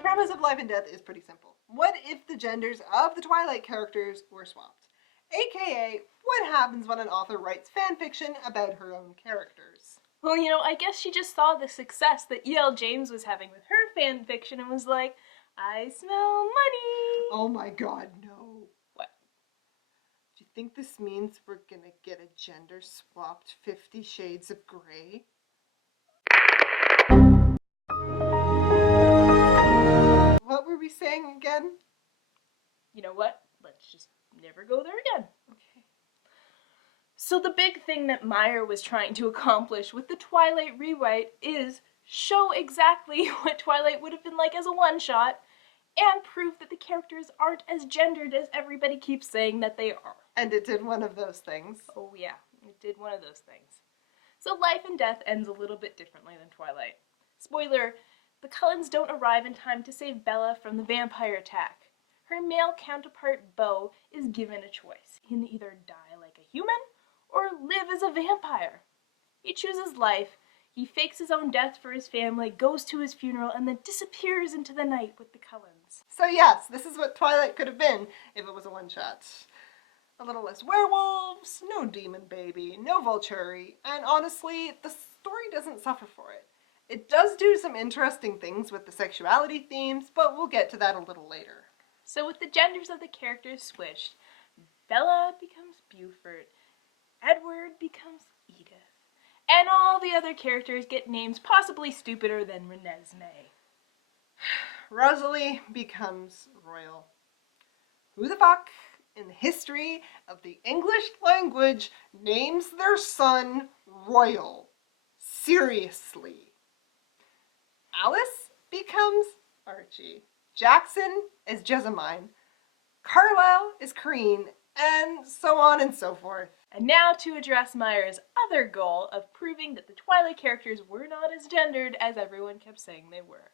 The premise of Life and Death is pretty simple. What if the genders of the Twilight characters were swapped? AKA, what happens when an author writes fan fiction about her own characters? Well, I guess she just saw the success that E.L. James was having with her fan fiction and was like, I smell money. Oh my god, no. What? Do you think this means we're gonna get a gender-swapped 50 Shades of Grey? What were we saying again? You know what? Let's just never go there again. Okay. So the big thing that Meyer was trying to accomplish with the Twilight rewrite is show exactly what Twilight would have been like as a one-shot and prove that the characters aren't as gendered as everybody keeps saying that they are. And it did one of those things. Oh yeah, it did one of those things. So Life and Death ends a little bit differently than Twilight. Spoiler, the Cullens don't arrive in time to save Bella from the vampire attack. Her male counterpart, Beau, is given a choice. He can either die like a human or live as a vampire. He chooses life. He fakes his own death for his family, goes to his funeral, and then disappears into the night with the Cullens. So yes, this is what Twilight could have been if it was a one-shot. A little less werewolves, no demon baby, no Volturi, and honestly, the story doesn't suffer for it. It does do some interesting things with the sexuality themes, but we'll get to that a little later. So with the genders of the characters switched, Bella becomes Buford, Edward becomes Edith, and all the other characters get names possibly stupider than Renesmee. Rosalie becomes Royal. Who the fuck in the history of the English language names their son Royal? Seriously. Alice becomes Archie. Jackson is Jessamine. Carlisle is Corinne, and so on and so forth. And now to address Meyer's other goal of proving that the Twilight characters were not as gendered as everyone kept saying they were.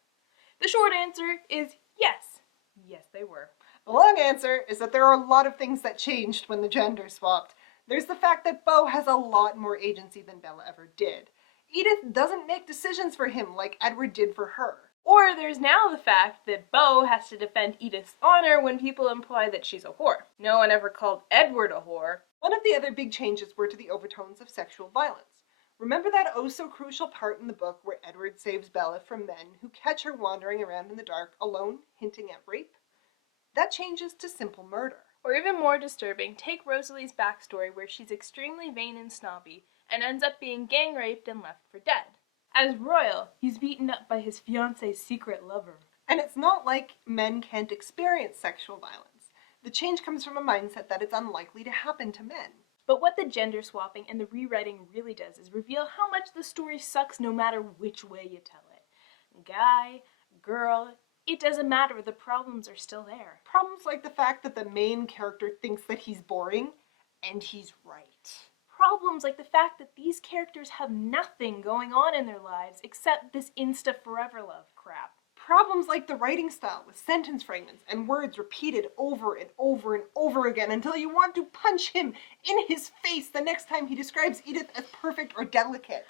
The short answer is yes. Yes, they were. The long answer is that there are a lot of things that changed when the gender swapped. There's the fact that Beau has a lot more agency than Bella ever did. Edith doesn't make decisions for him like Edward did for her. Or there's now the fact that Beau has to defend Edith's honor when people imply that she's a whore. No one ever called Edward a whore. One of the other big changes were to the overtones of sexual violence. Remember that oh-so-crucial part in the book where Edward saves Bella from men who catch her wandering around in the dark alone, hinting at rape? That changes to simple murder. Or even more disturbing, take Rosalie's backstory where she's extremely vain and snobby and ends up being gang raped and left for dead. As Royal, he's beaten up by his fiance's secret lover. And it's not like men can't experience sexual violence. The change comes from a mindset that it's unlikely to happen to men. But what the gender swapping and the rewriting really does is reveal how much the story sucks no matter which way you tell it. Guy, girl, it doesn't matter, the problems are still there. Problems like the fact that the main character thinks that he's boring, and he's right. Problems like the fact that these characters have nothing going on in their lives except this insta-forever love crap. Problems like the writing style with sentence fragments and words repeated over and over and over again until you want to punch him in his face the next time he describes Edith as perfect or delicate.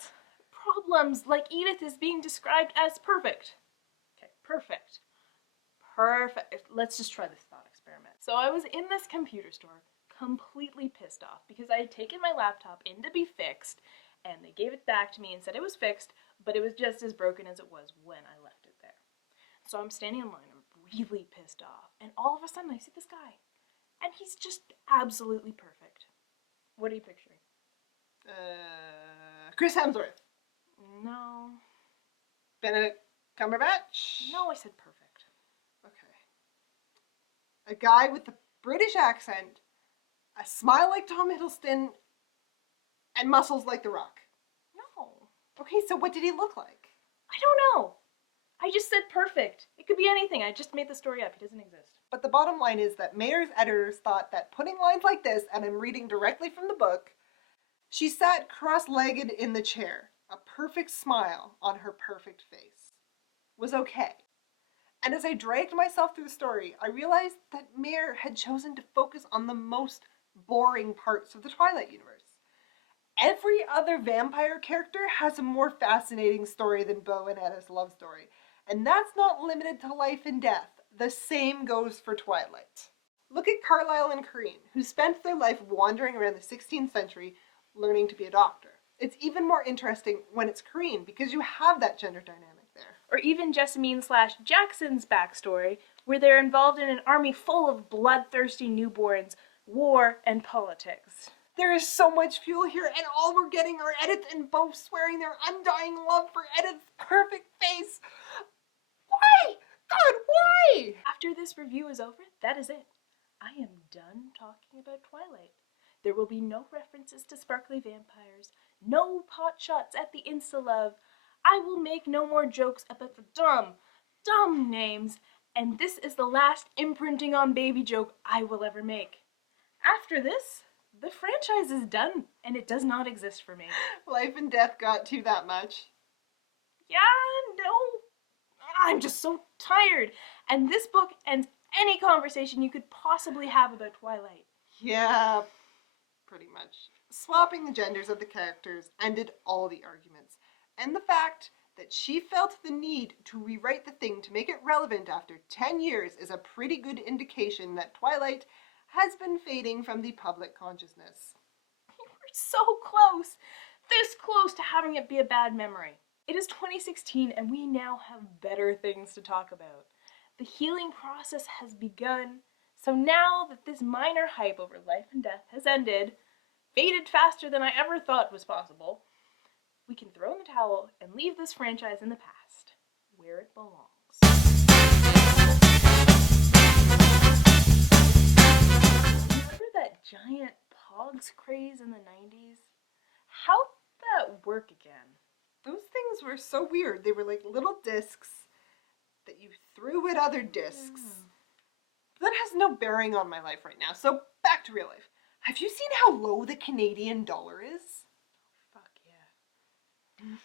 Problems like Edith is being described as perfect. Okay, perfect. Perfect. Let's just try this thought experiment. So I was in this computer store completely pissed off because I had taken my laptop in to be fixed and they gave it back to me and said it was fixed, but it was just as broken as it was when I left it there. So I'm standing in line, I'm really pissed off, and all of a sudden I see this guy and he's just absolutely perfect. What are you picturing? Chris Hemsworth. No. Benedict Cumberbatch? No, I said perfect. Okay. A guy with a British accent, a smile like Tom Hiddleston, and muscles like The Rock. No. Okay, so what did he look like? I don't know. I just said perfect. It could be anything. I just made the story up. He doesn't exist. But the bottom line is that Mayer's editors thought that putting lines like this, and I'm reading directly from the book, she sat cross-legged in the chair, a perfect smile on her perfect face, was okay. And as I dragged myself through the story, I realized that Mayer had chosen to focus on the most boring parts of the Twilight universe. Every other vampire character has a more fascinating story than Beau and Edith's love story. And that's not limited to life and death. The same goes for Twilight. Look at Carlisle and Corinne, who spent their life wandering around the 16th century learning to be a doctor. It's even more interesting when it's Corinne, because you have that gender dynamic there. Or even Jessamine/Jackson's backstory, where they're involved in an army full of bloodthirsty newborns, war, and politics. There is so much fuel here, and all we're getting are Edith and Bo swearing their undying love for Edith's perfect face. Why? God, why? After this review is over, that is it. I am done talking about Twilight. There will be no references to sparkly vampires, no pot shots at the insta-love. I will make no more jokes about the dumb names, and this is the last imprinting on baby joke I will ever make. After this, the franchise is done, and it does not exist for me. Life and death got to that much. Yeah, no. I'm just so tired. And this book ends any conversation you could possibly have about Twilight. Yeah, pretty much. Swapping the genders of the characters ended all the arguments. And the fact that she felt the need to rewrite the thing to make it relevant after 10 years is a pretty good indication that Twilight has been fading from the public consciousness. We were so close, this close to having it be a bad memory. It is 2016 and we now have better things to talk about. The healing process has begun, so now that this minor hype over life and death has ended, faded faster than I ever thought was possible, we can throw in the towel and leave this franchise in the past, where it belongs. Remember that giant Pogs craze in the 90s? How'd that work again? Those things were so weird. They were like little discs that you threw at other discs. That has no bearing on my life right now. So back to real life. Have you seen how low the Canadian dollar is? Fuck yeah.